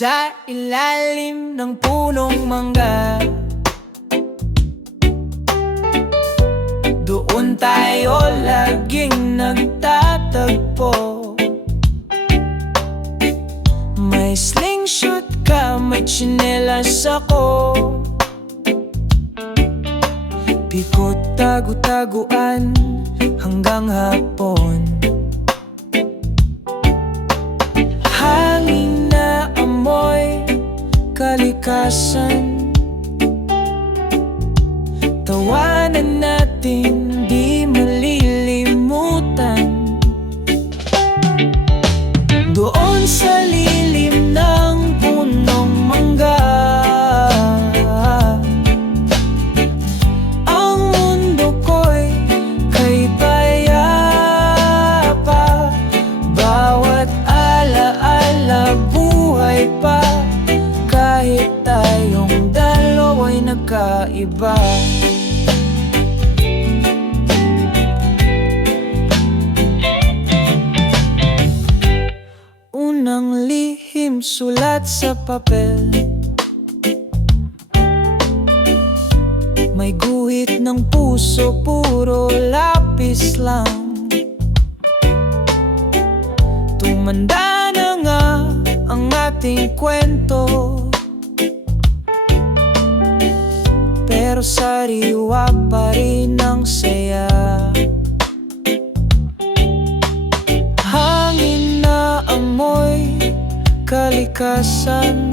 Sa ilalim ng punong mangga, doon tayo laging nagtatagpo. May slingshot ka, may tsinelas ako. Pikot tagu-taguan hanggang hapon. Hangin na amoy kalikasan, tawanan natin di malilimutan. Doon sa lilim ng punong mangga, ang mundo ko'y kay payapa. Bawat alaala buhay pa, kahit tayong dalawa'y nagkaiba. Unang lihim sulat sa papel, may guhit ng puso, puro lapis lang. Tumanda na nga ang ating kwento, pero sariwa pa rin ang saya. Hangin na amoy kalikasan,